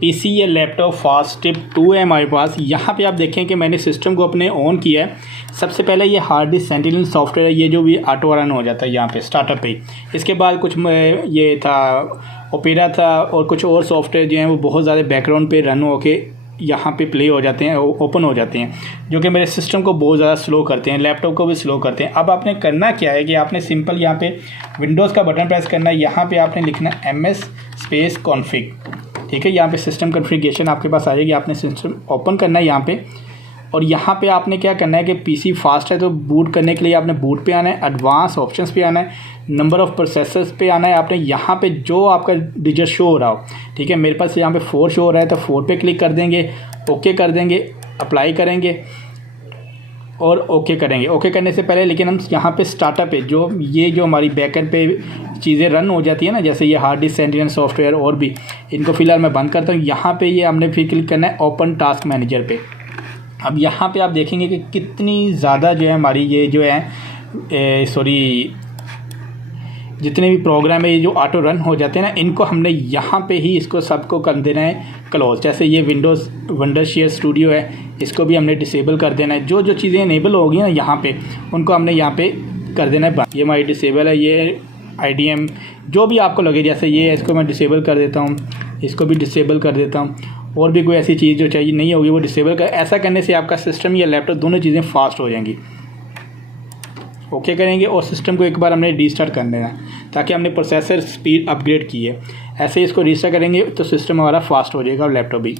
PC या laptop fast tip 2 है हमारे पास। यहाँ पे आप देखें कि मैंने सिस्टम को अपने ऑन किया है। सबसे पहले ये हार्ड डिस्क सेंटिनल सॉफ्टवेयर है, ये जो भी ऑटो रन हो जाता है यहाँ पे स्टार्टअप पे। इसके बाद कुछ ये था ओपेरा था और कुछ और सॉफ्टवेयर जो हैं वो बहुत ज़्यादा बैकग्राउंड पे रन हो के यहाँ पे प्ले हो जाते हैं, ओपन हो जाते हैं, जो कि मेरे सिस्टम को बहुत ज़्यादा स्लो करते हैं, लैपटॉप को भी स्लो करते हैं। अब आपने करना क्या है कि आपने सिंपल यहाँ पे विंडोज़ का बटन प्रेस करना है। यहाँ पे आपने लिखना है ms-config, ठीक है। यहाँ पे सिस्टम कॉन्फ़िगरेशन आपके पास आ जाएगी। आपने सिस्टम ओपन करना है यहाँ पे, और यहाँ पे आपने क्या करना है कि पीसी फास्ट है तो बूट करने के लिए आपने बूट पे आना है, एडवांस ऑप्शंस पे आना है, नंबर ऑफ़ प्रोसेसर्स पे आना है। आपने यहाँ पे जो आपका डिजिट शो हो रहा हो, ठीक है, मेरे पास यहाँ पे 4 शो हो रहा है तो 4 पे क्लिक कर देंगे, ओके कर देंगे, अप्लाई करेंगे और ओके करेंगे। ओके करने से पहले लेकिन हम यहाँ पे स्टार्टअप पे जो हमारी बैकएंड पे चीज़ें रन हो जाती है ना, जैसे ये हार्ड डिस्क सेंटिनल सॉफ्टवेयर और भी, इनको फ़िलहाल मैं बंद करता हूँ। यहाँ पे ये हमने फिर क्लिक करना है ओपन टास्क मैनेजर पे। अब यहाँ पे आप देखेंगे कि कितनी ज़्यादा जो है हमारी ये जो है जितने भी प्रोग्राम है ये जो ऑटो रन हो जाते हैं ना, इनको हमने यहाँ पे ही इसको सबको कर देना है क्लोज। जैसे ये विंडोज़ वंडरशेयर स्टूडियो है, इसको भी हमने डिसेबल कर देना है। जो चीज़ें इनेबल होगी ना यहाँ पे, उनको हमने यहाँ पे कर देना है बंद। ये हमारी डिसेबल है, ये IDM जो भी आपको लगे, जैसे ये इसको मैं डिसेबल कर देता हूँ, इसको भी डिसेबल कर देता हूँ, और भी कोई ऐसी चीज़ जो चाहिए नहीं होगी वो डिसेबल कर। ऐसा करने से आपका सिस्टम या लैपटॉप दोनों चीज़ें फास्ट हो जाएंगी। ओके करेंगे और सिस्टम को एक बार हमने रीस्टार्ट कर देना ताकि हमने प्रोसेसर स्पीड अपग्रेड की है। ऐसे ही इसको रीस्टार्ट करेंगे तो सिस्टम हमारा फास्ट हो जाएगा और लैपटॉप भी।